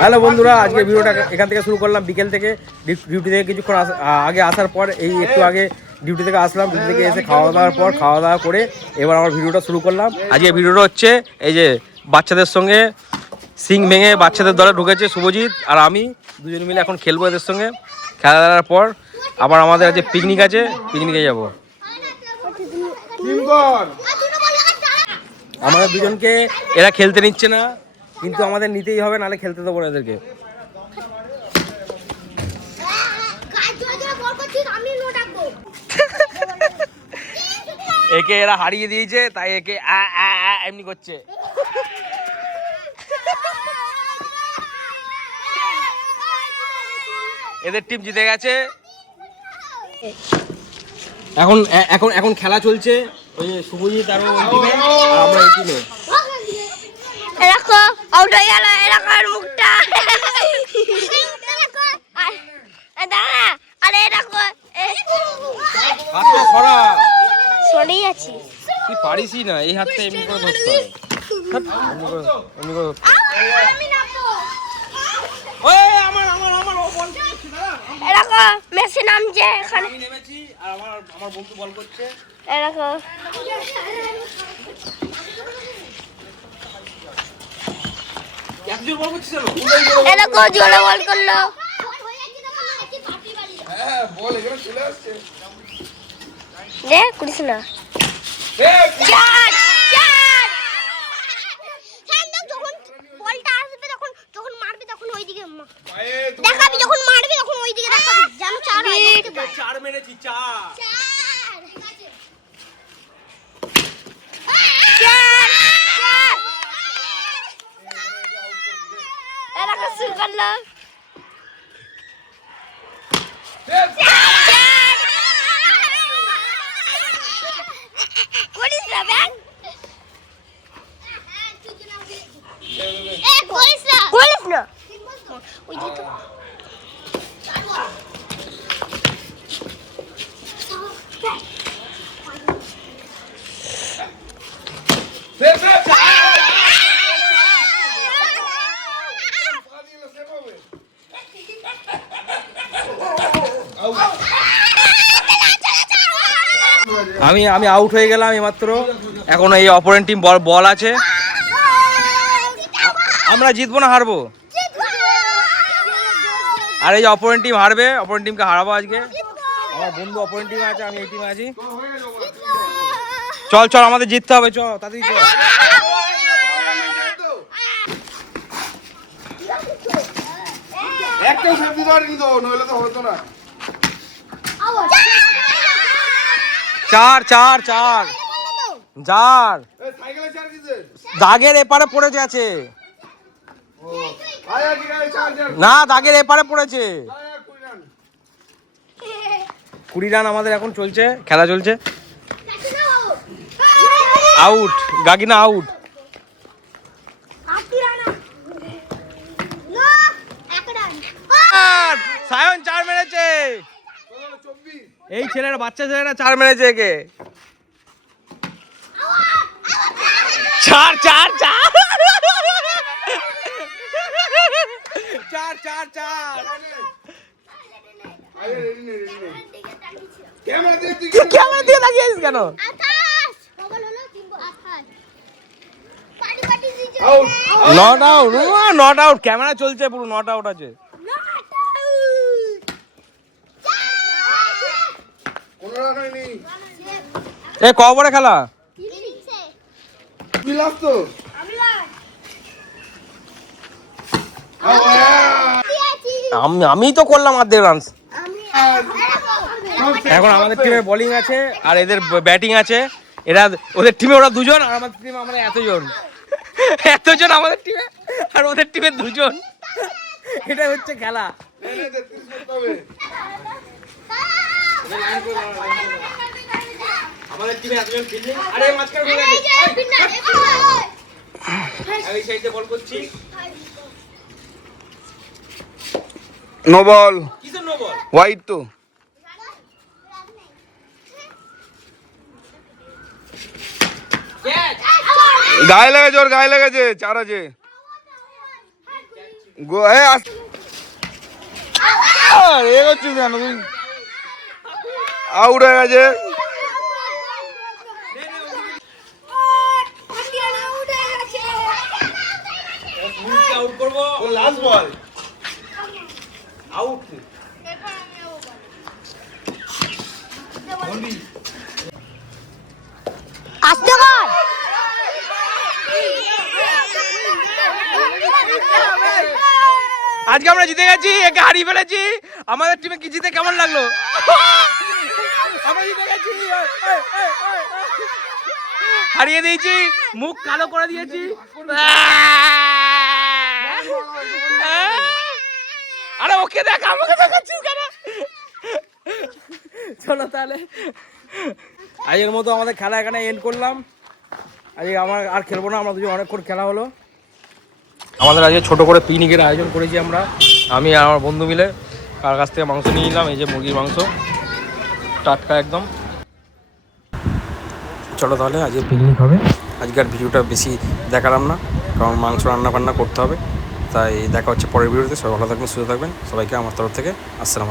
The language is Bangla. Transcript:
হ্যালো বন্ধুরা, আজকে ভিডিওটা এখান থেকে শুরু করলাম। বিকেল থেকে ডিউটি থেকে কিছুক্ষণ আগে আসার পর এই একটু আগে ডিউটি থেকে আসলাম। ডিউটি থেকে এসে খাওয়া দাওয়া করে এবার আমার ভিডিওটা শুরু করলাম। আজকে ভিডিওটা হচ্ছে এই যে বাচ্চাদের সঙ্গে সিং ভেঙে বাচ্চাদের দলে ঢুকেছে শুভজিৎ আর আমি দুজন মিলে এখন খেলবো এদের সঙ্গে। খেলার পর আবার আমাদের আজকে পিকনিক আছে, পিকনিকে যাব। আমাদের দুজনকে এরা খেলতে নিচ্ছে না, কিন্তু আমাদের নিতেই হবে, নাহলে খেলতে দেবো না এদেরকে। একে এরা হারিয়ে দিয়েছে, তাই একে এমনি করছে। এদের টিম জিতে গেছে। এখন এখন এখন খেলা চলছে, ওই যে শুভজিৎ আর টিমে আর আমরা এই টিমে। এরকম আউট হয়ে গেল, এরকম মুখটা আরে এরকম হাতটা সরা, সরেই আছি। তুই পারিসই না এই হাতটা এমনি করে ধরতে হয়। এমনি করে এরকম মেসি নামছে এখানে, আমি নেমেছি আর আমার বন্ধু বল করছে। এরকম এরকম জোরে বল করলো। দেখ করিস না, যখন বলটা আসবে যখন মারবে তখন ওইদিকে দেখাবি, যখন মারবে তখন ওইদিকে দেখাবি, যেন চার হয়। চার মেরেছি, চার। এরকম শুরু করলো। করিস না ব্যাং, করিস না ওই যে তো আমি আউট হয়ে গেলাম এইমাত্র। এখন এই অপোনেন্ট টিম বল আছে। আমরা জিতবো না হারবো? আর এই যে অপোনেন্ট টিম হারবে, অপোনেন্ট টিমকে হারাবো আজকে। আমার বন্ধু অপোনেন্ট টিমে আছে, আমি এই টিমে আছি। চল চল, আমাদের জিততে হবে, চল তাড়াতাড়ি চল। একটাও সেফটি ধরেনি তো, নইলে তো হতো না। চার চার চার চার সাইকেলে চার কিসে? দাগের এপারে পড়েছে আছে আয় আয় গাড়ি চার চার। না, দাগের এপারে পড়েছে। আয় 20 রান আমাদের এখন চলছে, খেলা চলছে। Out, গাগিনা out. সায়ন চার মেরেছে, এই ছেলেরা, বাচ্চা ছেলেরা চার মেরেছে একে। চার চার চার চার চার চার। ক্যামেরা দিয়ে তুই ক্যামেরা দিয়ে লাগিয়েছিস কেন? Out. Not out, not out, camera চলছে পুরো, নট আউট আছে। কোনো রাখাই নেই। এ ক ওভারে খেলা? বিলাস তো। আমি তো করলাম অর্ধেক রান। এখন আমাদের টিমে বোলিং আছে আর এদের ব্যাটিং আছে। এরা ওদের টিমে ওরা দুজন আর আমাদের টিমে আমরা এতজন আমাদের টিমে, আর ওদের টিমে দুজন। এটা হচ্ছে খেলা। আমাদের টিমে এতজন ফিল্ডিং, আরে মাঝখানে ঢুকে গেছে। আমি এই সাইডে বল করছি। No ball. কিসের নো বল? হোয়াইট তো। ক্যাচ। গায়ে লেগেছে, ওর গায়ে লেগেছে, চার আছে। গো এ আস এ করছিস কেন তুই? আউট হয়ে গেছে। আউট করবো, ও লাস্ট বল। আউট। আসতে কর। আজকে আমরা জিতে গেছি, একে হারিয়ে ফেলেছি। আমাদের টিমে কি জিতে কেমন লাগলো? আমরা জিতে গেছি, হারিয়ে দিয়েছি, মুখ কালো করে দিয়েছি। আরে ওকে দেখ, আমাকে দেখাচ্ছিস কেন? চলো তাহলে আজকের মতো আমাদের খেলা এখানে এন্ড করলাম। আজকে আমার আর খেলবো না, আমরা দুজন অনেকক্ষণ খেলা হলো। আমাদের আজকে ছোট করে পিকনিকের আয়োজন করেছি আমরা, আমি আর আমার বন্ধু মিলে। কার কাছ থেকে মাংস নিয়ে নিলাম, এই যে মুরগির মাংস, টাটকা একদম। চলো তাহলে আজকে পিকনিক হবে। আজকের ভিডিওটা বেশি দেখালাম না, কারণ মাংস রান্না বান্না করতে হবে। তাই দেখা হচ্ছে পরের ভিডিওতে। সবাই ভালো থাকবেন, সুস্থ থাকবেন। সবাইকে আমার তরফ থেকে আসসালামু আলাইকুম।